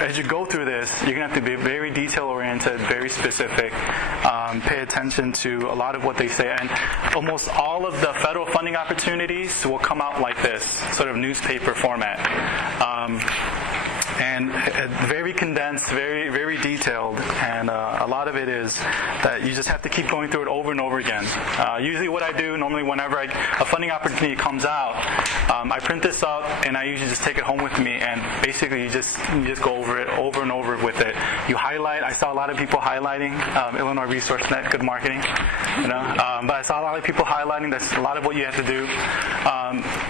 as you go through this, you're going to have to be very detail-oriented, very specific, pay attention to a lot of what they say. And almost all of the federal funding opportunities will come out like this, sort of newspaper format. And very condensed, very, very detailed, and a lot of it is that you just have to keep going through it over and over again. Usually what I do, normally whenever a funding opportunity comes out, I print this up and I usually just take it home with me, and basically you just go over it over and over with it. You highlight. I saw a lot of people highlighting Illinois ResourceNet, good marketing, but I saw a lot of people highlighting. That's a lot of what you have to do.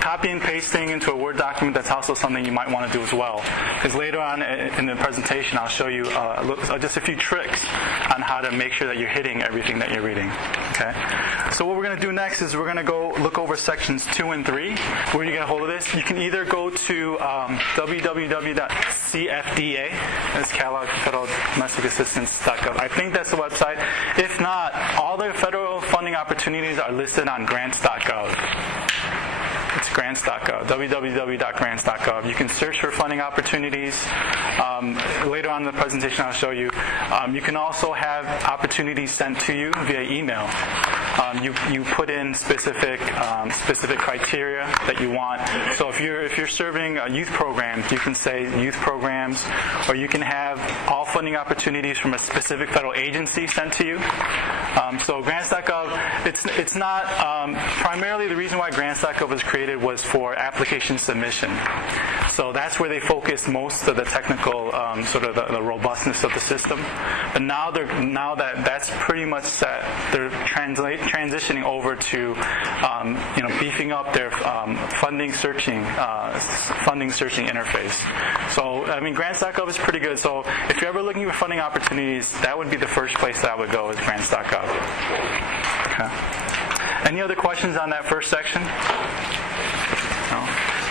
Copy and pasting into a Word document, that's also something you might want to do as well. Because later on in the presentation, I'll show you just a few tricks on how to make sure that you're hitting everything that you're reading. Okay. So what we're going to do next is we're going to go look over sections 2 and 3. Where you get a hold of this, you can either go to www.cfda, that's Kellogg Federal Domestic Assistance.gov. I think that's the website. If not, all the federal funding opportunities are listed on grants.gov. It's grants.gov, www.grants.gov. You can search for funding opportunities. Later on in the presentation, I'll show you. You can also have opportunities sent to you via email. You put in specific criteria that you want. So if you're serving youth programs, you can say youth programs, or you can have all funding opportunities from a specific federal agency sent to you. So grants.gov, it's not primarily the reason why grants.gov was created was for application submission. So that's where they focus most of the technical sort of the robustness of the system. But now that that's pretty much set, they're transitioning over to beefing up their funding searching interface. So I mean, grants.gov is pretty good. So if you're ever looking for funding opportunities, that would be the first place that I would go, is grants.gov. Okay. Any other questions on that first section? No?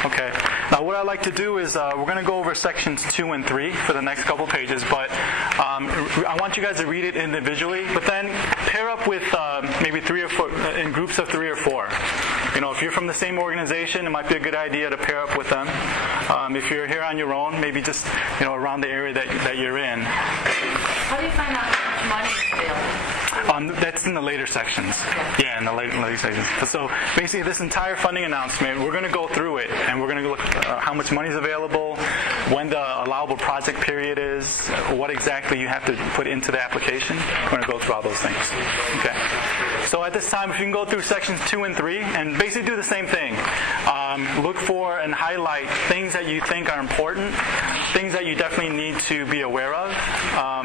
Okay. Now what I'd like to do is we're going to go over sections 2 and 3 for the next couple pages, but I want you guys to read it individually, but then pair up with maybe 3 or 4, in groups of 3 or 4. If you're from the same organization, it might be a good idea to pair up with them. If you're here on your own, maybe just around the area that you're in. How do you find out how much money is available? That's in the later sections. Yeah, in the later sections. So basically, this entire funding announcement, we're going to go through it, and we're going to look at how much money is available, when the allowable project period is, what exactly you have to put into the application. We're going to go through all those things. Okay. So at this time, if you can go through sections 2 and 3, and basically do the same thing. Look for and highlight things that you think are important, things that you definitely need to be aware of,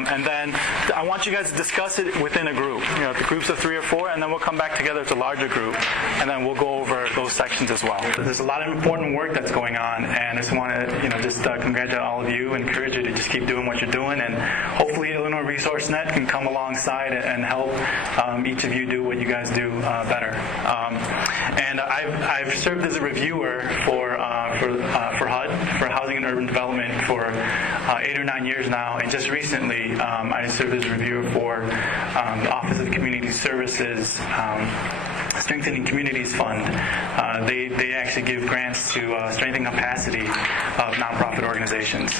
and then I want you guys to discuss it within a group. The groups of 3 or 4, and then we'll come back together as a larger group, and then we'll go over those sections as well. There's a lot of important work that's going on, and I just want to congratulate all of you, encourage you to just keep doing what you're doing, and hopefully Illinois ResourceNet can come alongside and help each of you do what you guys do better. And I've served as a reviewer for HUD, for Housing and Urban Development, for 8 or 9 years now, and just recently I served as a reviewer for the Office of Community Services Strengthening Communities Fund. They actually give grants to strengthening capacity of nonprofit organizations.